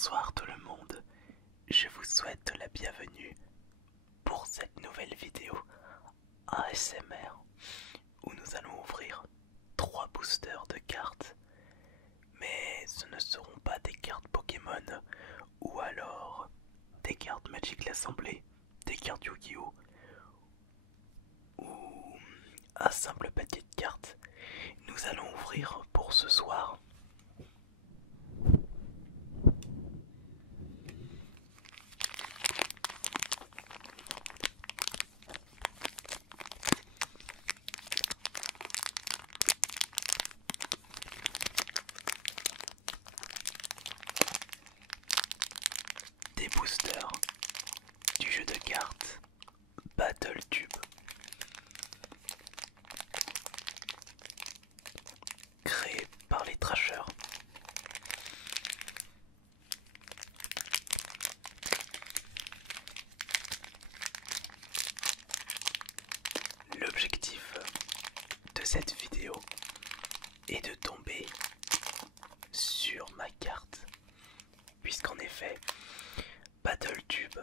Bonsoir tout le monde, je vous souhaite la bienvenue pour cette nouvelle vidéo ASMR où nous allons ouvrir 3 boosters de cartes. Mais ce ne seront pas des cartes Pokémon ou alors des cartes Magic l'Assemblée, des cartes Yu-Gi-Oh! Ou un simple paquet de cartes. Nous allons ouvrir pour ce soir des boosters du jeu de cartes Battle Tube, créé par les Trashers. L'objectif de cette vidéo est de tomber sur ma carte, puisqu'en effet, BattleTube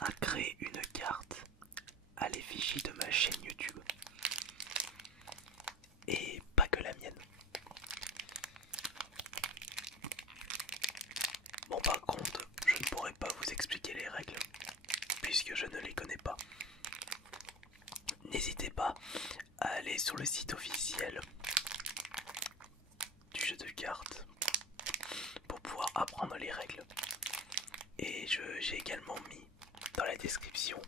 a créé une carte à l'effigie de ma chaîne YouTube. Et pas que la mienne. Bon, par contre, je ne pourrai pas vous expliquer les règles, puisque je ne les connais pas. N'hésitez pas à aller sur le site officiel du jeu de cartes pour pouvoir apprendre les règles. Et j'ai également mis dans la description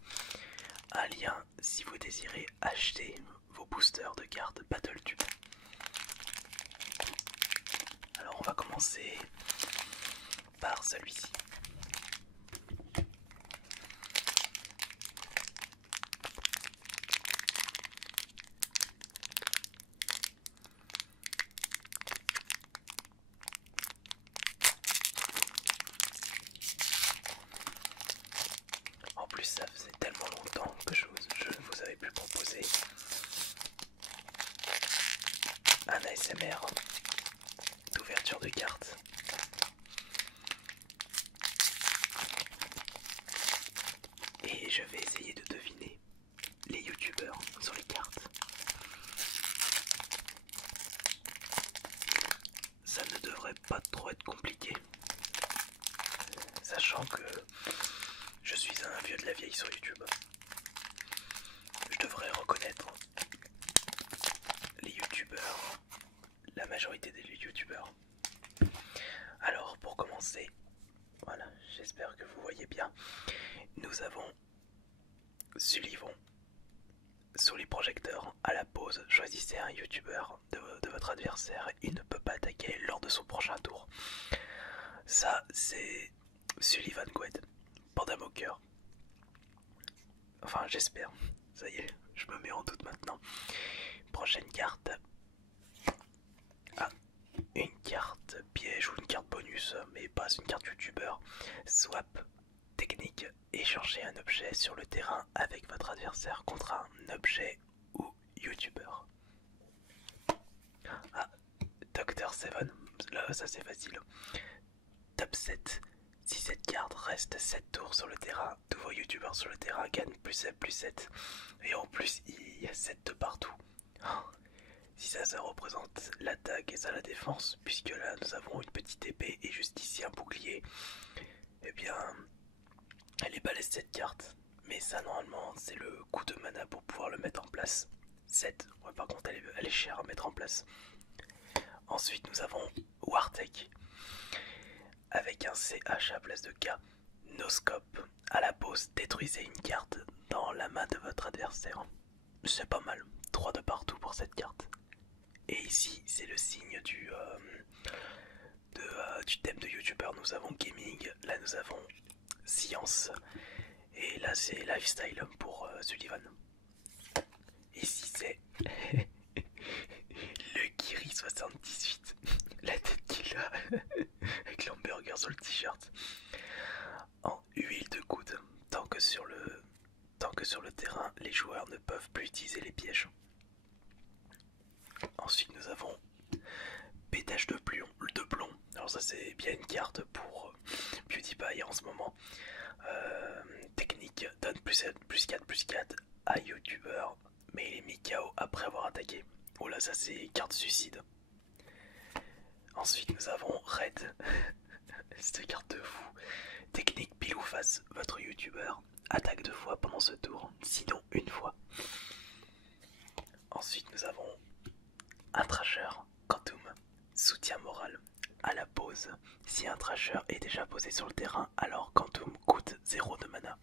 un lien si vous désirez acheter vos boosters de cartes BattleTube. Alors on va commencer par celui-ci. En plus ça faisait tellement longtemps que je ne vous avais plus proposé un ASMR d'ouverture de cartes. Et je vais essayer de deviner les youtubeurs sur les cartes. Ça ne devrait pas trop être compliqué, sachant que je suis un vieux de la vieille sur YouTube. Je devrais reconnaître les youtubeurs, la majorité des youtubeurs. Alors pour commencer, voilà, j'espère que vous voyez bien, nous avons Sullivan. Sous les projecteurs, à la pause, choisissez un youtubeur de votre adversaire. Il ne peut pas attaquer lors de son prochain tour. Ça, c'est Sullivan Quaid, Pandamoker. Enfin, j'espère. Ça y est, je me mets en doute maintenant. Prochaine carte. Ah, une carte piège ou une carte bonus, mais pas une carte youtubeur. Swap technique, échanger un objet sur le terrain avec votre adversaire contre un objet ou youtubeur. Ah, Dr. Seven, là ça c'est facile. Top 7. Si cette carte reste 7 tours sur le terrain, tous vos youtubeurs sur le terrain gagnent plus 7 plus 7. Et en plus il y a 7 de partout. Si ça représente l'attaque et ça la défense, puisque là nous avons une petite épée et juste ici un bouclier, eh bien elle est balèze cette carte. Mais ça normalement c'est le coût de mana pour pouvoir le mettre en place. 7. Ouais, par contre elle est chère à mettre en place. Ensuite nous avons Wartech avec un CH à la place de K. Noscope. À la pause, détruisez une carte dans la main de votre adversaire. C'est pas mal. 3 de partout pour cette carte. Et ici c'est le signe du thème de youtubeur. Nous avons gaming, là nous avons science, et là c'est lifestyle pour Sullivan. Ici c'est le Kiri 78, la tête qu'il a avec l'hamburger sur le t-shirt. En huile de coude, tant que sur le terrain les joueurs ne peuvent plus utiliser les pièges. Ensuite nous avons pétage de plomb. Alors ça c'est bien une carte pour PewDiePie en ce moment. Technique donne plus 4 plus 4 à YouTuber, mais il est mis KO après avoir attaqué. Oh là, ça c'est carte suicide. Ensuite nous avons Red, cette carte de fou. Technique pile ou face, votre YouTuber attaque 2 fois pendant ce tour, sinon une fois. Ensuite nous avons un Trasher, Quantum, soutien moral. À la pause, si un Trasher est déjà posé sur le terrain, alors Quantum coûte 0 de mana.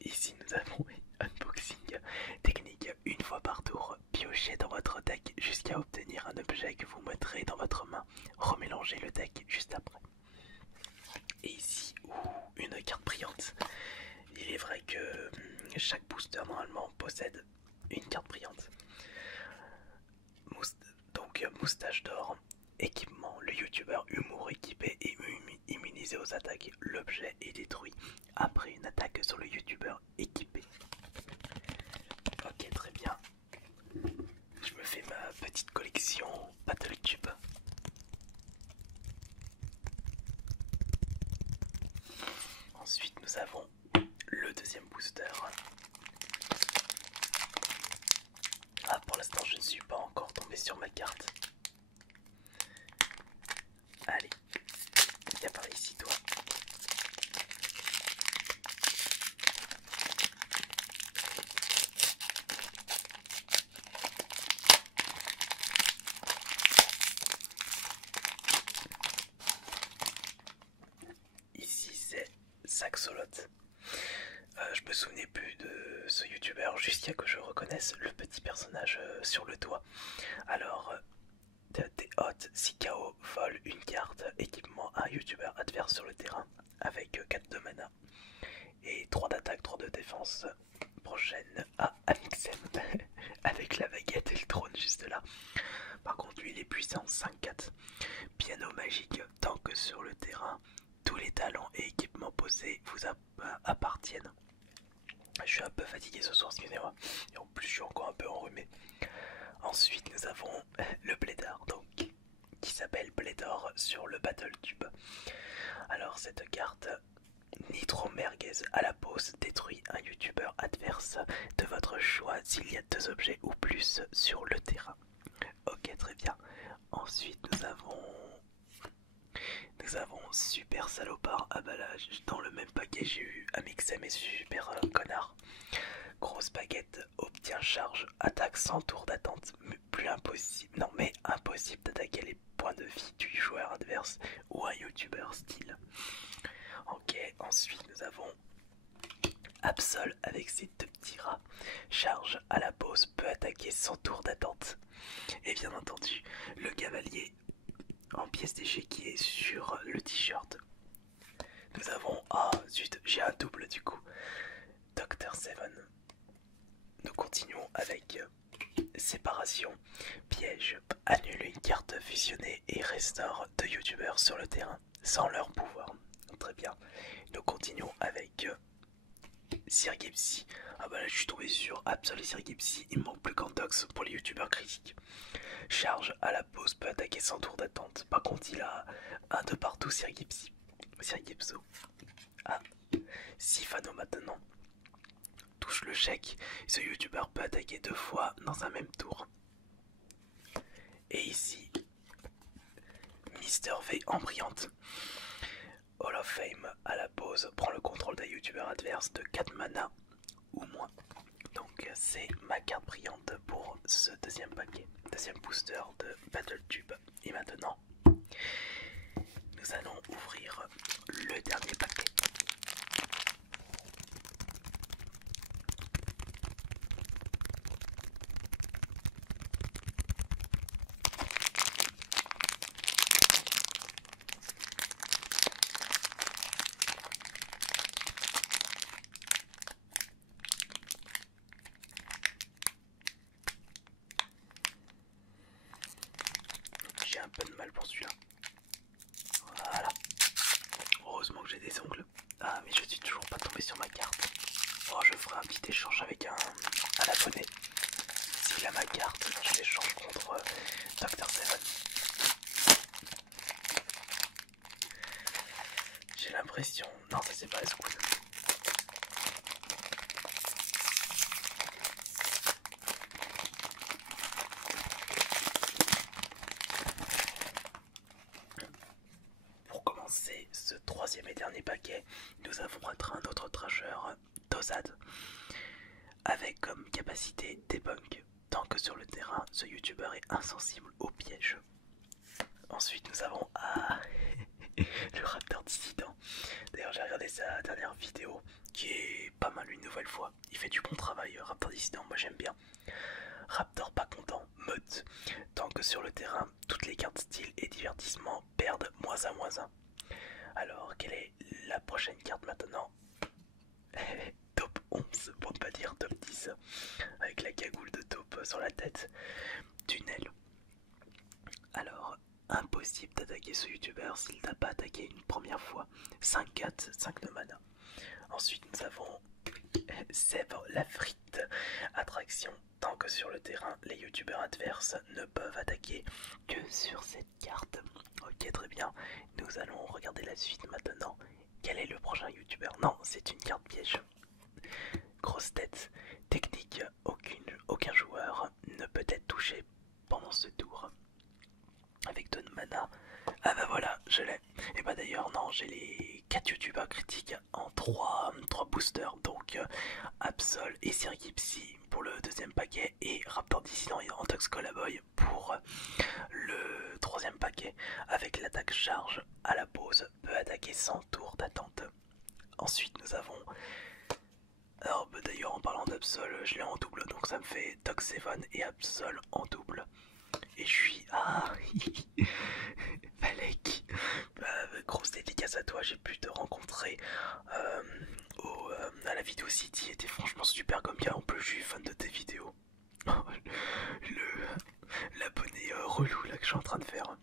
Ici nous avons Unboxing, technique une fois par tour, piochez dans votre deck jusqu'à obtenir un objet que vous mettrez dans votre main, remélangez le deck juste après. Et ici, une carte brillante. Il est vrai que chaque booster normalement possède une carte brillante. Donc moustache d'or, équipement, le youtubeur humour équipé et immunisé aux attaques. L'objet est détruit après une attaque sur le youtubeur équipé. Ok, très bien. Je me fais ma petite collection BattleTube. Ensuite nous avons le deuxième booster. Ah, pour l'instant je ne suis pas encore tombé sur ma carte. Allez, viens par ici toi. Ici c'est Saxolot. Je me souvenais plus de ce youtubeur jusqu'à que je reconnaisse le petit personnage sur le toit. Alors, des hôtes, 6 KO, vole une carte, équipement à un youtubeur adverse sur le terrain avec 4 de mana et 3 d'attaque, 3 de défense. Prochaine à Amixem avec la baguette et le trône juste là. Par contre, lui il est puissant, 5-4. Piano magique, tant que sur le terrain, tous les talents et équipements posés vous appartiennent. Je suis un peu fatigué ce soir, excusez-moi. Et en plus, je suis encore un peu enrhumé. Ensuite, nous avons le Blédard, donc, qui s'appelle Blédard sur le BattleTube. Alors, cette carte, Nitro Merguez à la pause, détruit un youtubeur adverse de votre choix s'il y a 2 objets ou plus sur le terrain. Ok, très bien. Ensuite, nous avons Super Salopard. Ah bah là, dans le même paquet, j'ai eu Amixem et Super Connard. Grosse baguette, obtient charge, attaque sans tour d'attente, mais plus impossible, non mais impossible d'attaquer les points de vie du joueur adverse ou un youtubeur style. Ok, ensuite nous avons Absol avec ses 2 petits rats. Charge à la pause, peut attaquer sans tour d'attente. Et bien entendu, le cavalier en pièce d'échiquier sur le t-shirt. Nous avons, ah zut, j'ai un double du coup, Dr. Seven. Nous continuons avec séparation, piège, annule une carte fusionnée et restaure 2 youtubeurs sur le terrain sans leur pouvoir. Très bien. Nous continuons avec Sirgipsy. Ah bah là je suis tombé sur Absol et Sirgipsy. Il me manque plus qu'Antox pour les youtubeurs critiques. Charge à la pause, peut attaquer sans tour d'attente. Par contre il a un de partout Sirgipso. Ah, Sifano maintenant. Touche le chèque. Ce youtubeur peut attaquer 2 fois dans un même tour. Et ici, Mister V en brillante. Hall of Fame à la pause prend le contrôle d'un youtubeur adverse de 4 mana ou moins. Donc c'est ma carte brillante pour ce deuxième paquet, deuxième booster de BattleTube. Et maintenant, nous allons ouvrir le dernier paquet. J'ai un peu de mal pour celui-là. Voilà. Heureusement que j'ai des ongles. l'impression... Non, ça c'est pas un scout. Pour commencer ce troisième et dernier paquet, nous avons un autre trasher Dozad avec comme capacité debunk. Tant que sur le terrain, ce youtubeur est insensible aux pièges. Ensuite nous avons le Raptor Dissident. D'ailleurs j'ai regardé sa dernière vidéo qui est pas mal une nouvelle fois. Il fait du bon travail Raptor Dissident, moi j'aime bien. Raptor pas content, meute. Tant que sur le terrain, toutes les cartes style et divertissement perdent -1/-1. Alors quelle est la prochaine carte maintenant? Top 11 pour ne pas dire top 10. Avec la cagoule de taupe sur la tête. Tunnel. Alors, impossible d'attaquer ce youtubeur s'il t'a pas attaqué une première fois. 5-4, 5 de mana. Ensuite nous avons Sèvres la frite. Attraction. Tant que sur le terrain, les youtubeurs adverses ne peuvent attaquer que sur cette carte. Ok, très bien. Nous allons regarder la suite maintenant. Quel est le prochain youtubeur? Non, c'est une carte piège. Grosse tête. Technique. Aucun joueur ne peut être touché pendant ce tour. Avec 2 de mana. Ah bah voilà, je l'ai. Et bah d'ailleurs, non, j'ai les 4 youtubeurs critiques en 3 boosters. Donc Absol et Sirgipsy pour le deuxième paquet et Raptor Dissident et Antox Colaboy pour le troisième paquet. Avec l'attaque charge à la pause, peut attaquer sans tour d'attente. Ensuite nous avons... Alors bah d'ailleurs en parlant d'Absol, je l'ai en double, donc ça me fait Toxeven et Absol en double. Et je suis... Ah Valek, grosse dédicace à toi, j'ai pu te rencontrer à la Vidéo City, était franchement super comme gars, en plus je suis fan de tes vidéos. L'abonné relou là que je suis en train de faire.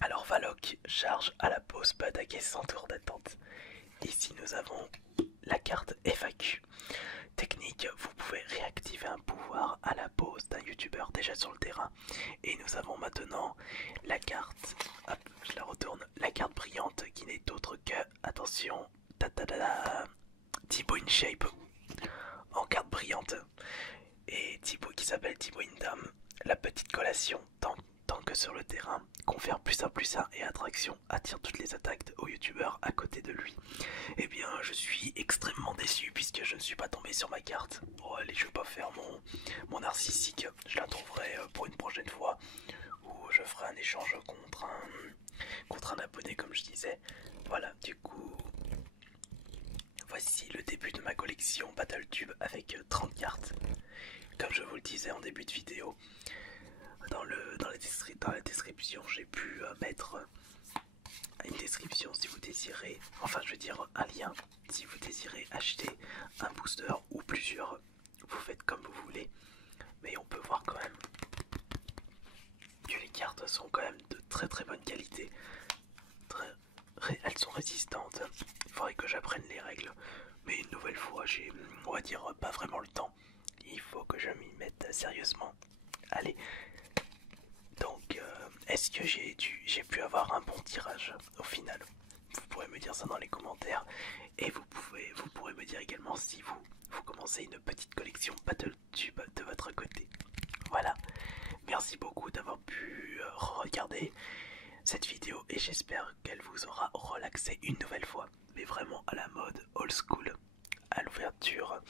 Alors Valok, charge à la pause, peut attaquer sans tour d'attente. Ici nous avons la carte FAQ. Technique, vous pouvez réactiver un pouvoir à la pause d'un youtubeur déjà sur le terrain. Et nous avons maintenant la carte, hop, je la retourne, la carte brillante qui n'est autre que, attention, Thibaut InShape en carte brillante. Et Thibaut qui s'appelle Thibaut Indam, la petite collation, tant que sur le terrain, confère +1/+1 et attraction, attire toutes les attaques aux youtubeurs à côté de lui. Eh bien je suis extrêmement déçu puisque je ne suis pas tombé sur ma carte. Bon allez, je vais pas faire mon narcissique, je la trouverai pour une prochaine fois où je ferai un échange contre un abonné comme je disais. Voilà, du coup voici le début de ma collection BattleTube avec 30 cartes. Comme je vous le disais en début de vidéo, dans la description j'ai pu mettre une description si vous désirez, enfin je veux dire un lien si vous désirez acheter un booster ou plusieurs, vous faites comme vous voulez, mais on peut voir quand même que les cartes sont quand même de très très bonne qualité, elles sont résistantes. Il faudrait que j'apprenne les règles, mais une nouvelle fois j'ai, on va dire, pas vraiment le temps, il faut que je m'y mette sérieusement. Allez, donc est-ce que j'ai pu avoir un bon tirage au final? Vous pourrez me dire ça dans les commentaires et vous pourrez me dire également si vous commencez une petite collection BattleTube de votre côté. Voilà, merci beaucoup d'avoir pu regarder cette vidéo et j'espère qu'elle vous aura relaxé une nouvelle fois, mais vraiment à la mode old school, à l'ouverture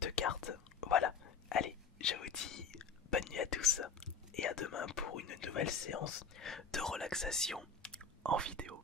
de cartes. Voilà, allez, je vous dis bonne nuit à tous et à demain pour une nouvelle séance de relaxation en vidéo.